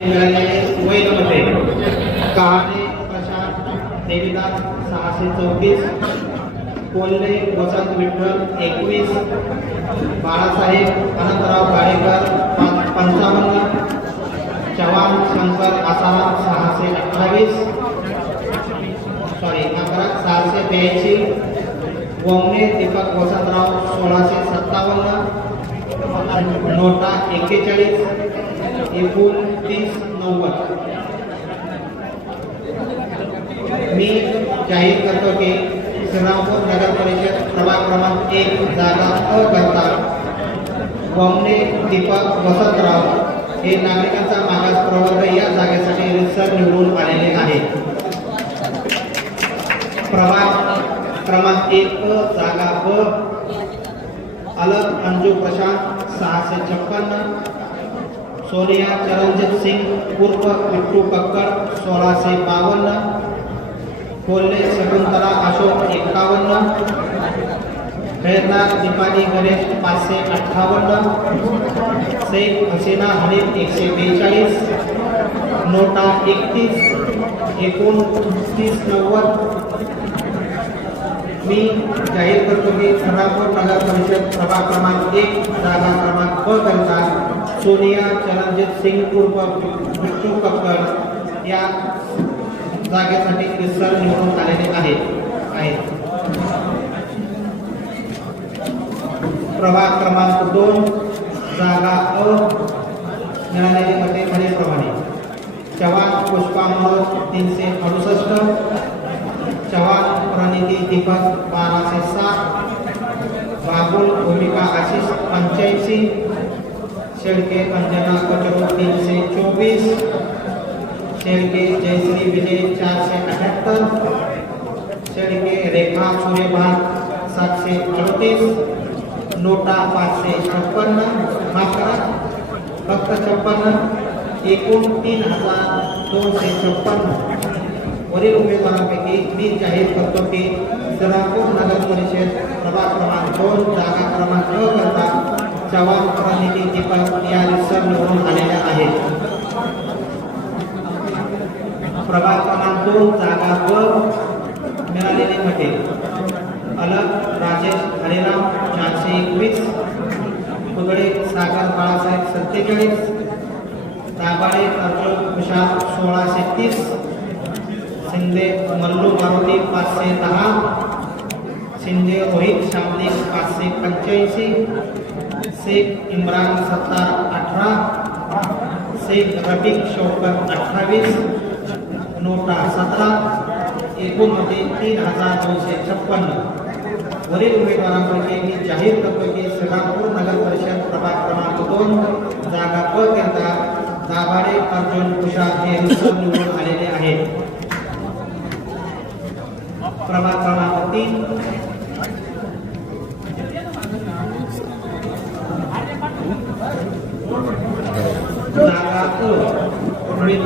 मिळालेले वैनमध्ये कहाणे प्रशांत देवीदास सहाशे चौतीस कोल्हे वसंत विठ्ठल एकवीस बाळासाहेब अनंतराव गाडेकर पाच पंचावन्न चव्हाण शंकर आसाराम सहाशे अठ्ठावीस सॉरी अकरा सहाशे ब्याऐंशी वमने दीपक वसंतराव सोळाशे सत्तावन्न नोटा एक्केचाळीस एकूण तीस नव्वद. मी जाहीर करतो की श्रीरामपूर नगर परिषद प्रभाग क्रमांक एक जागा अ करता बॉम्बे दीपक वसंतराव हे नागरिकांचा मागास प्रवर्ग या जागेसाठी रितसर निवडून आलेले आहेत. प्रभाग क्रमांक एक अ जागा ब. अलग अंजू प्रशांत सहाशे छप्पन्न. सोनिया चरणजित सिंग उर्फ़ बिट्टू कक्कड से बावन कोल्हे शकुंतला अशोक एक्कावन्न खैरनाथ दीपाली गणेश पाचशे अठ्ठावन्न, शेख हसीना हनीफ एकशे बेचाळीस, नोटा एकतीस एकूण तीस नव्वद. मी जाहीर करतो नगर परिषद सभा क्रमांक एक, जागा क्रमांक ब करता सोनिया चरणजित सिंग उर्फ बिट्टू कक्कर या जागेसाठी रिसर निवडून आलेले आहेत प्रभाग क्रमांक दोन जागा अ मिळालेली मते खालीलप्रमाणे चव्हाण पुष्पा तीनशे अडुसष्ट. चव्हाण प्रणिती दीपक बाराशे सात. बाबुल भूमिका आशिष पंच्याऐंशी. सेल के अंजना कचरो तीन से चौबीस सेल के जयश्री विजय चार से अठहत्तर सेल के रेखा सूर्य भाग सात से अड़तीस, नोटा पाँच से छप्पन, मात्रा भक्त छप्पन एक तीन हज़ार दो से छप्पन। वरील उमेदवारांपैकी तीन जाहीर भक्तों की श्रीरामपूर नगर परिषद प्रभाग क्रमांक दो, जागा क्रमांक न करता चव्हाण प्रणिती दीपक या रिसर निवडून आलेल्या आहेत. प्रभाग क्रमांक दोन जागा ब मिळालेले पटेल. अलग राजेश हरिराम चारशे एकवीस. फुगडे सागर बाळासाहेब सत्तेचाळीस. दाभाडे अर्जुन कुशाल सोळाशे तीस. शिंदे मल्लू मारुती पाचशे दहा. शिंदे रोहित शामली पाचशे पंच्याऐंशी. शेख इम्रान सत्तार अठरा शेख रफिक शौकत अठ्ठावीस नोटा सतरा एकूण मध्ये तीन हज़ार दोनशे छप्पन्न वरील उमेदवारांपैकी मी जाहीर करतो की श्रीरामपूर नगर परिषद प्रभाग क्रमांक दोन, जागा प करता दाभाडे अर्जुन कुशाल हे निवडून आलेले आहेत. प्रभाग क्रमांक तीन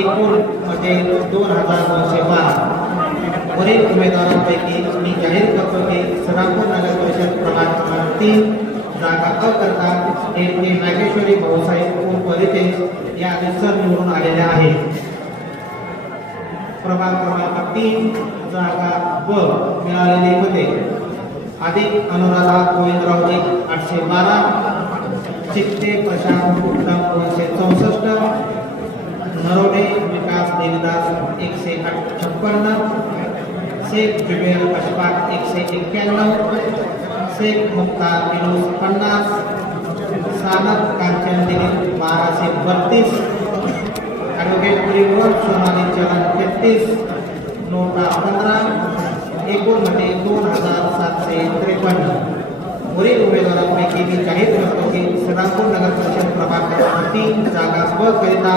एकूण म्हणजे दोन हजार दोनशे बारा. वरील उमेदवारांपैकी मी जाहीर करतो की श्रीरामपूर नगर परिषद प्रभाग तीन जागा अ करता हे नागेश्वरी भाऊसाहेब उर्फ या रिसर निवडून आलेल्या आहेत प्रभाग क्रमांक तीन जागा ब मिळालेली होते. अधिक अनुराधा गोविंदरावजी आठशे बारा चित्ते प्रशांत उत्तम दोनशे चौसष्ट नरोडे विकास देवीदास एक से દેવદાસ छप्पन છપ્પન जुबेर જુબેર एक से એક્યાણવ શેખ मुख्तार फिरोज पन्नास सानक कांचन दिलीप बारह से बत्तीस, एडवोकेट परिवहन सोनाली चरण तैतीस नोटा पंद्रह एकोणमध्ये दोन हज़ार सातशे त्रेपन्न वरील उमेदवारांपैकी मी जाहीर करतो की श्रीरामपूर नगर परिषद प्रभाग तीन जागा स्वकरिता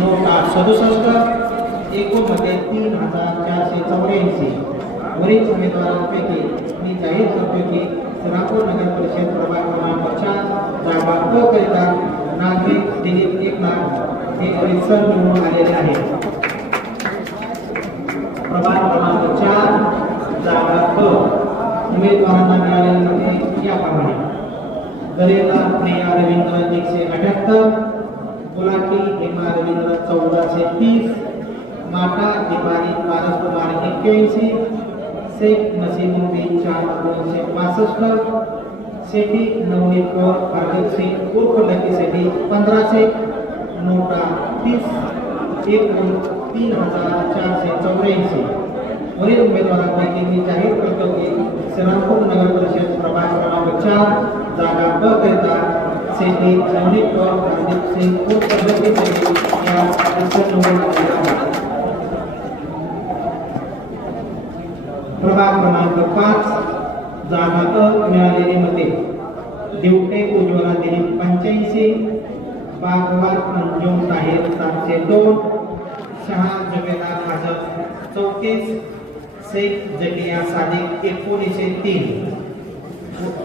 नऊ आठ सदुसष्ट एकूण तीन हजार चारशे चौऱ्याऐंशी. वरील उमेदवारांपैकी मी जाहीर करतो की सोलापूर नगर परिषद प्रभाग क्रमांक चार जागा क करिता नागरिक दिलीप एकनाथ हे परिसर निवडून आलेले आहेत. प्रभाग क्रमांक चार जागा क उमेदवारांना मिळालेले या प्रमाणे दरेला प्रिया रवींद्र एकशे अठ्याहत्तर गुलाटी हेमा रवींद्र चौदाशे तीस माटा दिवाळी पारस कुमार एक्क्याऐंशी शेख नसीमुद्दीन चार दोनशे पासष्ट शेठी नवनीत कौर हार्दिक सिंग उर्फ़ लकी शेठी पंधराशे नोटा तीस एकूण तीन हज़ार चारशे चौऱ्याऐंशी वरील उमेदवारांपैकी मी जाहीर करतो की श्रीरामपूर नगर परिषद प्रभाग क्रमांक चार जागा ब करिता शेती नवनीत कौर हार्दिक सिंग उर्फ लकी या रितसर निवडून प्रभाग क्रमांक पाच जागा अ मिळालेली मते. दिवटे उज्ज्वला दिलीप पंच्याऐंशी बागवार अंजुम ताहेर सातशे दोन शहा जबेला भाजप चौतीस शेख जकिया सादिक एकोणीसशे तीन.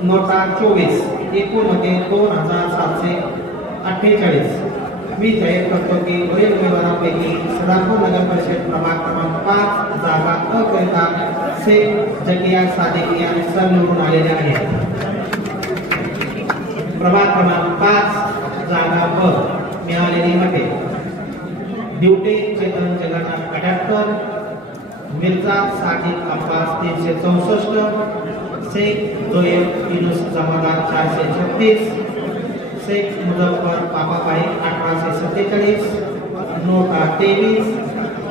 नोटा चोवीस एकूणमध्ये दोन हजार सातशे अठ्ठेचाळीस. मी जाहीर करतो की वरील उमेदवारांपैकी सदापूर नगर परिषद प्रभाग क्रमांक पाच जागा अकरिता शेख जगिया सादिक या सर निवडून आलेले आहेत. प्रभाग क्रमांक पाच जागा ब मिळालेली मते दिवटे चेतन जगन्नाथ अठ्याहत्तर मिर्झा साजिद अब्बास तीनशे चौसष्ट शेख जोएब युनुस जमादार चारशे छत्तीस. शेख मुझफ्फर बाबाबाई अठराशे सत्तेचाळीस. नोटा तेवीस.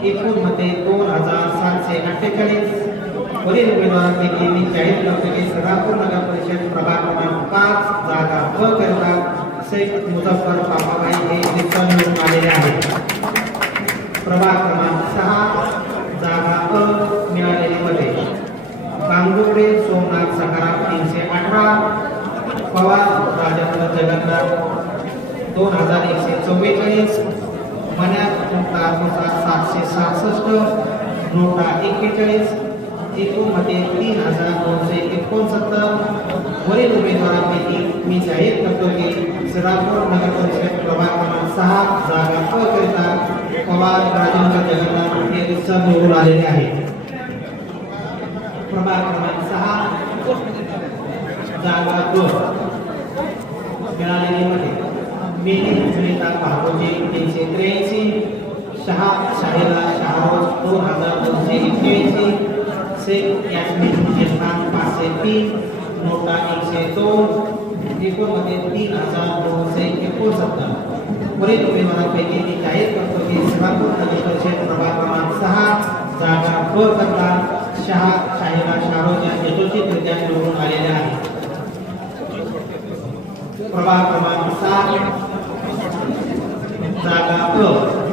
एकूणमध्ये दोन हजार सातशे अठ्ठेचाळीस. वरील उमेदवारांपैकी मी जाहीर करतो की सदापूर नगर परिषद प्रभाग क्रमांक पाच जागा व करता शेख मुझफ्फर बाबाबाई हे रिक्त निवडून आलेले आहेत. प्रभाग क्रमांक सहा जागा अ मिळालेली मध्ये कांगुर्डे तीनशे अठरा पवार राजेंद्र जगन्नाथ दोन हजार एकशे चव्वेचाळीस मन्यात मुक्तार सातशे सहासष्ट नोटा एक्केचाळीस एकूणमध्ये तीन हजार दोनशे एकोणसत्तर वरील उमेदवारांपैकी मी जाहीर करतो की श्रीरामपूर नगर परिषद प्रभाग क्रमांक सहा जागा अ करिता पवार राजेंद्र जगन्नाथ हे उत्सव निवडून आलेले आहेत. प्रभाग क्रमांक जागा दोन मिळालेली मध्ये मेनी सुनीता भागोजी तीनशे त्र्याऐंशी शहा शाहिला शाहरोज दोन हजार दोनशे एक्क्याऐंशी शेख यास्मिन इरफान पाचशे तीन नोटा एकशे दोन एकूणमध्ये तीन हजार दोनशे एकोणसत्तर. पुढील उमेदवारांपैकी मी जाहीर करतो की सोलापूर नगर परिषद प्रभाग क्रमांक सहा जागा ब करता शहा शाहिरा शाहरोज या यशस्वीरित्या निवडून आलेल्या आहेत. perubahan-perubahan besar. Tenaga fuel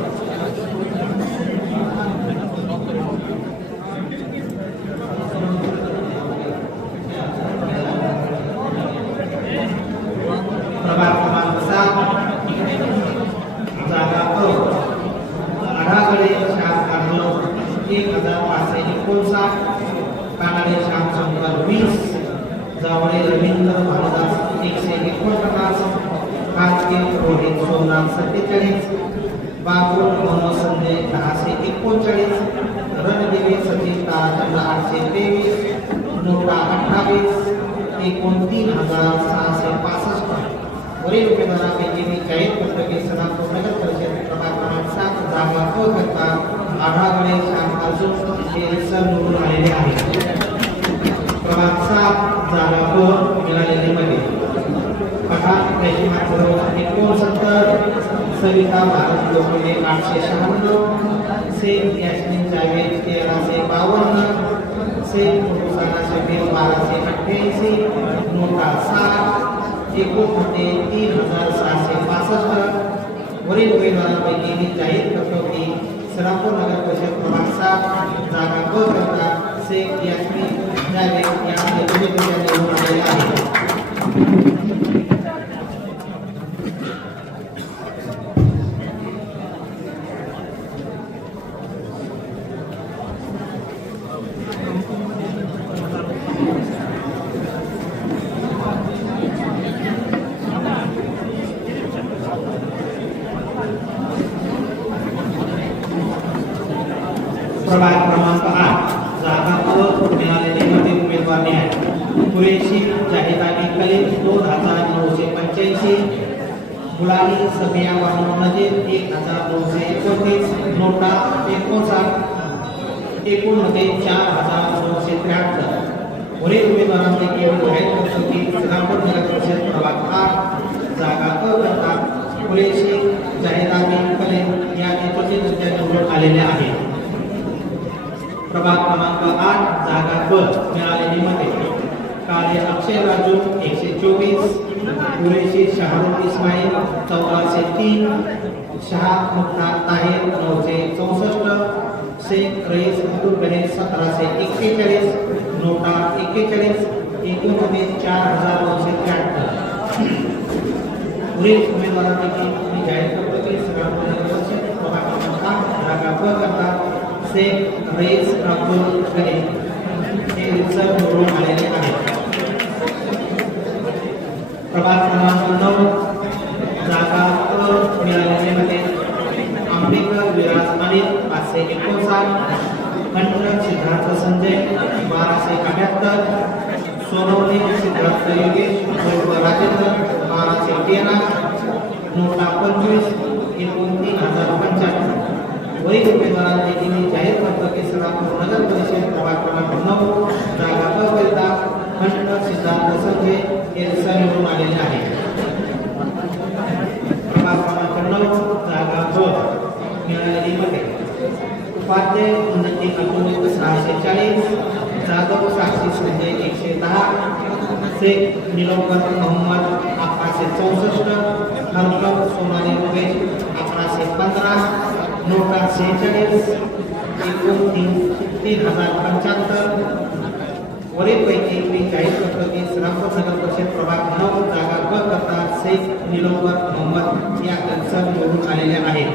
निवडून आलेले आहेत प्रभाग सात जागा ब मिळालेली मध्ये पठाण रेशिमा एकोणसत्तर सविता भारत लोखंडे आठशे शहाण्णव शेख यास्मिन जावेद तेराशे बावन्न शेख मुसाना शबीर बाराशे अठ्ठ्याऐंशी नोटा सात एकूण होते तीन हजार सहाशे पासष्ट वरील उमेदवारांपैकी मी जाहीर करतो की नगर परिषद क्रमांक सात जागा ब करता शेख यास्मिन जावेद यामध्ये उमेदवार निवडून आलेले आहे प्रभाग क्रमांक आठ जागा व मिळालेले मते उमेदवार न्याय कुरेशी जाहिदानी कलीम दोन हजार नऊशे पंच्याऐंशी गुलामी समिया बाबू नजीर एक हजार दोनशे एकोणतीस नोटा एकोणसाठ एकूणमध्ये चार हजार दोनशे त्र्याहत्तर. वरील उमेदवारांपैकी मी आहेत करतो की श्रीरामपूर नगर परिषद प्रभाग आठ जागा क करता पुरेशी जाहिराती कले या नेतृत्वच्या निवडून आलेल्या आहेत. प्रभाग क्रमांक आठ जागा ब मिळालेली मते कार्य अक्षय राजू, एक से चौबीस पूरे से शाहरुख इस्माइल चौदह से तीन, शाह मुख्तार ताहिर नौ से चौसठ से रईस अब्दुल बने सत्रह से इक्कीस नोटा इक्कीस उम्मीद चार हज़ार नौ से तिहत्तर पूरे उम्मीदवार के लिए अपनी नऊशे त्र्याहत्तर. पुढील उमेदवारांपैकी मी जाहीर करतो की करता से रईस अब्दुल गणेश हे रितसर निवडून आलेले आहेत. प्रभाग क्रमांक नऊ जागा अ मिळालेले मध्ये आंबेकर विराज अनिल पाचशे एकोणसाठ खंड सिद्धार्थ संजय बाराशे अठ्याहत्तर सोनवणे सिद्धार्थ योगेश वैभव राजेंद्र बाराशे तेरा नोटा पंचवीस एकूण तीन हजार पंच्याण्णव वरील उमेदवारांपैकी मी जाहीर करतो की श्रीरामपूर नगर परिषद प्रभाग क्रमांक नऊ जागा ब करिता खंड सिद्धार्थ संजय हे रितसर निवडून आलेले आहे. प्रभाग क्रमांक नऊ जागा मिळालेली मते उपाध्याय उन्नती अतुलित सहाशे चाळीस जाधव साक्षी संजय एकशे दहा शेख निलोकर मोहम्मद अकराशे चौसष्ट हरकत सोनाली रुपेश अकराशे पंधरा नोटा सेहेचाळीस एकूण तीन तीन हजार पंच्याहत्तर वरीलपैकी मी जाहीर करतो की श्रीरामपूर नगर परिषद प्रभाग नऊ जागा ब करता शेख निलोबर मोहम्मद या कन्सर निवडून आलेले आहेत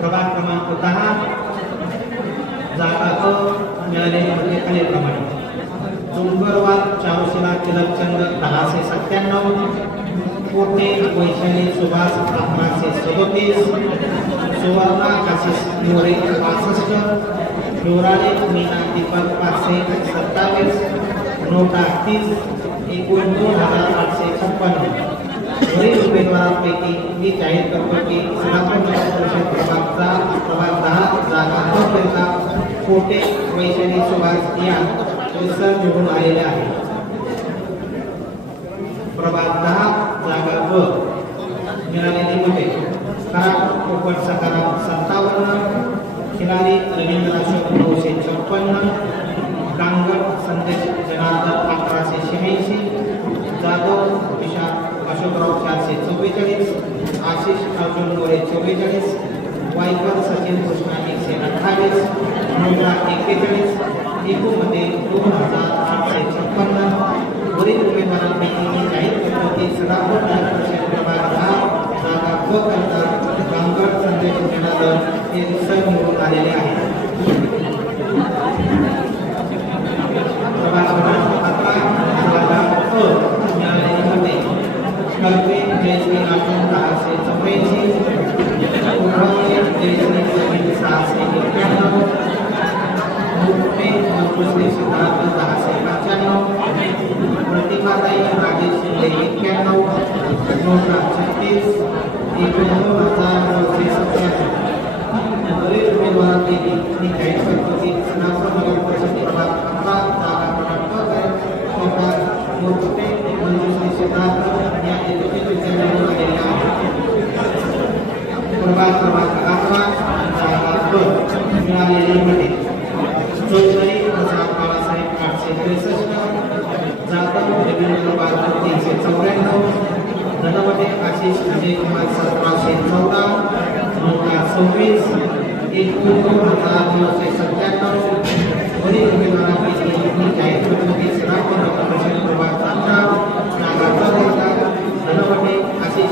प्रभाग क्रमांक दहा जागा अ मिळालेली म्हणजे खालीलप्रमाणे डोंगरवाल चारुशिला तिलकचंद दहाशे सत्त्याण्णव कोटे वैशाली सुभाष अकराशे सदोतीस सुवर्णा पासष्ट डोराळे मीना दीपक पाचशे सत्तावीस नोटा तीस एकूण दोन हजार आठशे छप्पन्न वरील उमेदवारांपैकी मी जाहीर करतो की सनातन परिषद प्रभागचा दहा प्रभाग दहा जागा न करिता कोटे वैशाली सुभाष या रिसर निवडून आलेले आहे. प्रभाग दहा जागा व मिळालेली मते खराब कोकण सकाराम सत्तावन्न खिलाड़ी रविंद्र अशोक नौ से छप्पन, डांगर संदेश जनार्दन अठारह से छियासी जाधव विशाल अशोकराव चार से चौवेचाळीस, आशीष अर्जुन गोरे चौवेचाळीस, वायकर सचिन कृष्णा एक से अट्ठाईस मुंडा एक्केचाळीस मध्य दोन हज़ार आठशे छप्पन्न वरील उमेदवारांपैकी जाहीर ज़ाहिर की सदापूर नगर प्रभाग दहा जागा व करता संदेश जनार्दन हे गाण्याने म्हणे चौधरी हज़ार बाळासाहेब आठशे कुमार सतराशे चौदा नोटा सव्वीस हज़ार नऊशे सत्त्याण्णव वरील उमेदवारांपैकी मी जाहीर करण्याची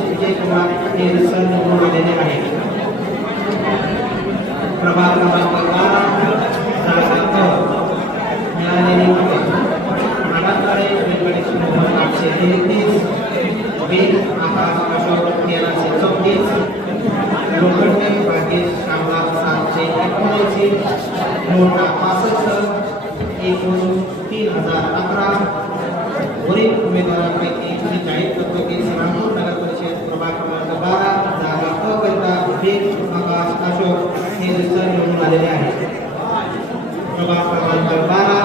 विजय कुमार हे सर निवडून आलेले आहेत एकोणऐंशी नोटा पासष्ट एकूण तीन हजार अकरा. वरील उमेदवारांपैकी आणि जाहीर करतो की श्रीरामपूर नगर परिषद प्रभाग क्रमांक बारा जागा क करिता बिल आकाश अशोक हे दुसरं निवडून आलेले आहेत. प्रभाग क्रमांक बारा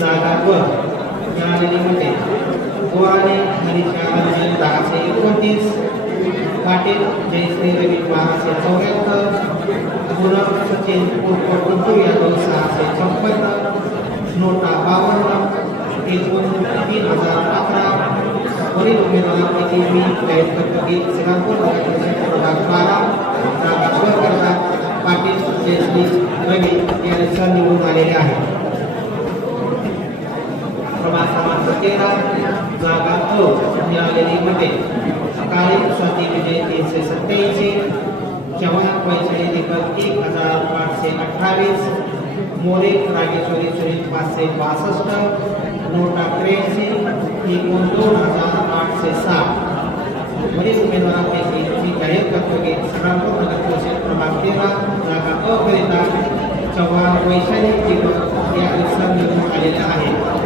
जागा व मिळालेली मते गोवाने हरीशा दहाशे एकोणतीस. पाटील जयश्री रवी बाराशे चौऱ्याहत्तर. पूनम सचिन उर्फ गुड्डू यादव सहाशे छप्पन्न नोटा बावन्न एकूण तीन हजार अकरा वरील उमेदवारांपैकी मी जाहीर करतो की श्रीरामपूर नगर प्रभाग बारा जागा करता पाटील जयश्री रवी यांनी सर निवडून आलेले आहे प्रभाग क्रमांक तेरा जागा अ मिळालेली मते सकाळी स्वाती विजय तीनशे सत्याऐंशी चव्हाण वैशाली दीपक एक हज़ार आठशे अठ्ठावीस मोरे रागेश्वरी सुनील पाचशे बासष्ट नोटा त्र्याऐंशी एकूण दोन हज़ार आठशे साठ वरील उमेदवारांपैकी मी जाहीर करतो की नगर परिषद प्रभाग तेरा जागा अ करिता चव्हाण वैशाली दीपक या निवडून आलेल्या आहेत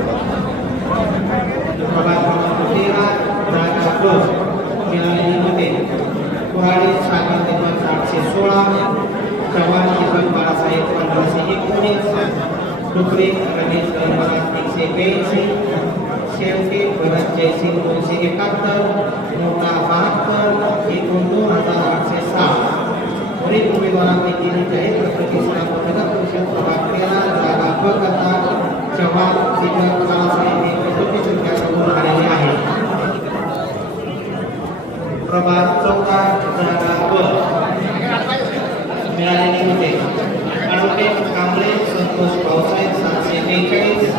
kawan Ivan Balasaid Pandrasini Kunitsa Dupri Radit Lembaran XCP Shelke Barat Jaisin Kunsi Ekakter Nota Bakter Ikundu atau Aksesa Muri Bumi Walang Bikini Jahit Berpergi Serang Pemeda Kusian Perbaktera Dan Apa Kata Jawab Tiga Untuk Hari Akhir Soka मिळालेले होते अडवटे कांबळे संतोष भाऊसाहेब सातशे बेचाळीस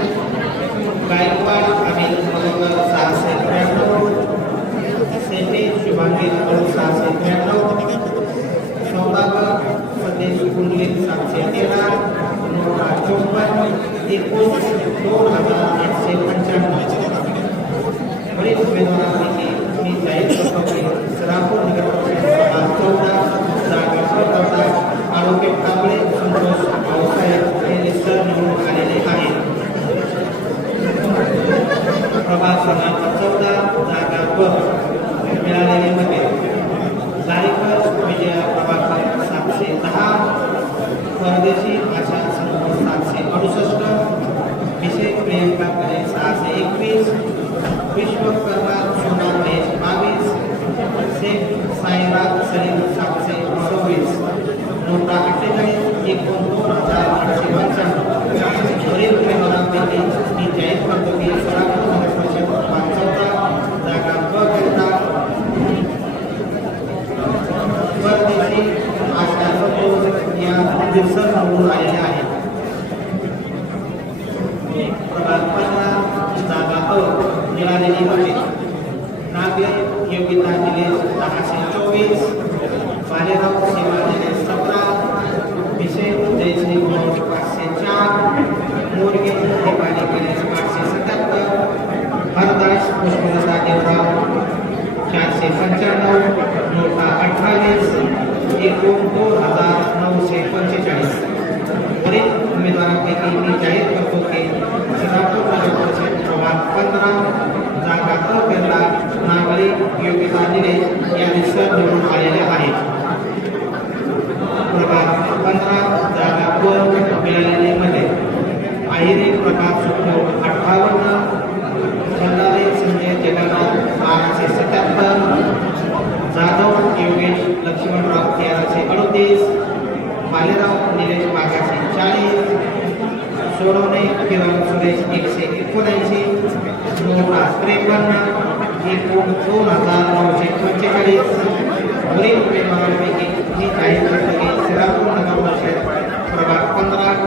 गायकवाड अनिल मधुकर सहाशे त्र्याण्णव सेटे शुभांगी राहुल सहाशे त्र्याण्णव सौदागर सतीश कुंडलिक सातशे तेरा नोटा चोपन्न एकोणीस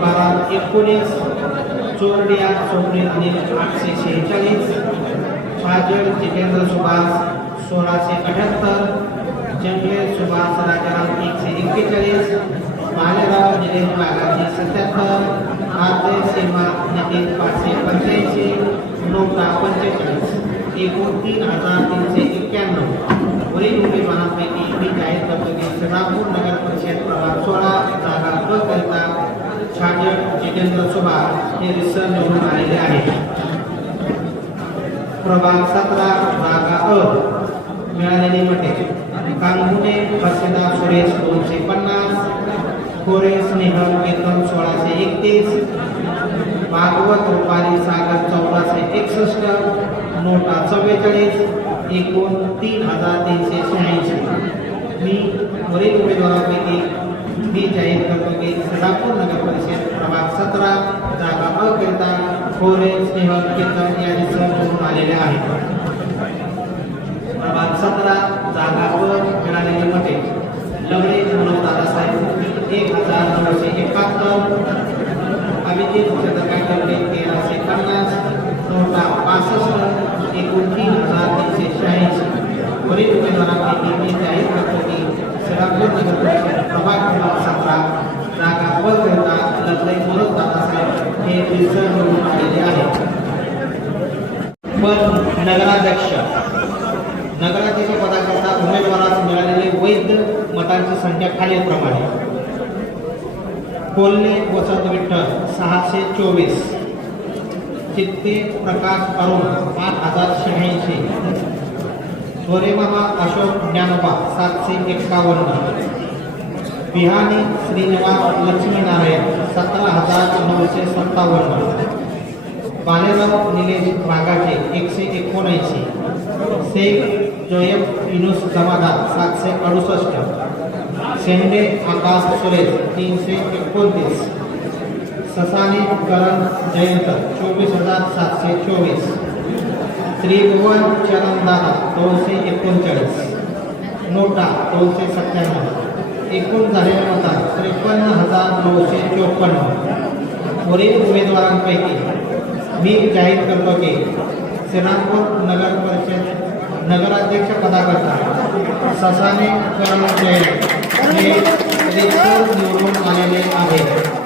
बारा एकोणीस चोरडिया चोपडी अनिल आठशे शेहेचाळीस. पाजड जितेंद्र सुभाष सोळाशे अठ्याहत्तर. जंगले सुभाष राजाराम एकशे एक्केचाळीस. मालेराव निलेश बागाजी सत्याहत्तर. आरजे सीमा नितीन पाचशे पंच्याऐंशी. नौका पंचेचाळीस. एकूण तीन हजार तीनशे एक्क्याण्णव. वरील उमेदवारांपैकी मी जाहीर करतो की श्रीरामपूर नगर परिषद प्रभाग सोळा जागा करता छाजन जितेंद्र सुभाष हे रिसर निवडून आलेले आहेत. प्रभाग सतरा जागा अ मिळालेली मते. कांगुटे हर्षदा सुरेश दोनशे पन्नास खोरे स्नेहल केतन सोळाशे एकतीस भागवत रुपाली सागर चौदाशे एकसष्ट नोटा चव्वेचाळीस एकूण तीन हजार तीनशे शहाऐंशी. मी वरील उमेदवारांपैकी मी जाहीर करतो की सोलापूर नगर परिषद प्रभाग सतरा जागा अकरिता खोरे स्नेहल केतन या रिसर निवडून आलेले आहेत. प्रभाग सतरा जागा वर मिळालेली मते लवळे मनोज दादासाहेब एक हजार नऊशे एकाहत्तर. अमिती चंद्रकांत डबे तेराशे पन्नास. नोटा पासष्ट एकूण तीन हजार तीनशे शहाऐंशी. वरील उमेदवारांपैकी मी जाहीर करतो की सोलापूर नगर परिषद प्रभाग क्रमांक जागा बंद करता लवळे मनोज दादासाहेब हे निसर्ग म्हणून आलेले आहे. पण नगराध्यक्ष नगराध्यक्ष पदाकरता उमेदवारास मिळालेले वैध मतांची संख्या खालीलप्रमाणे. कोल्हे वसंत विठ्ठल सहाशे चोवीस. चित्ते प्रकाश अरुण आठ हजार शहाऐंशी. मामा अशोक ज्ञानोबा सातशे एक्कावन्न. बिहानी श्रीनिवास लक्ष्मीनारायण सतरा हजार नऊशे सत्तावन्न. बालेराव निलेश वाघाटे एकशे एकोणऐंशी. शेख जोयब युनुस जमादार सातशे अडुसष्ट. शेंडे आकाश सुरेश तीनशे एकोणतीस. ससानी करण जयंत चोवीस हजार सातशे चोवीस. त्रिभुवन चरणदादा दोनशे एकोणचाळीस. नोटा दोनशे सत्त्याण्णव. एकूण झालेला होता त्रेपन्न हजार नऊशे चोपन्न. वरील उमेदवारांपैकी मी जाहीर करतो की श्रीरामपूर नगर परिषद नगराध्यक्ष पदाकरता ससाने करण जैन हे निवडून आलेले आहे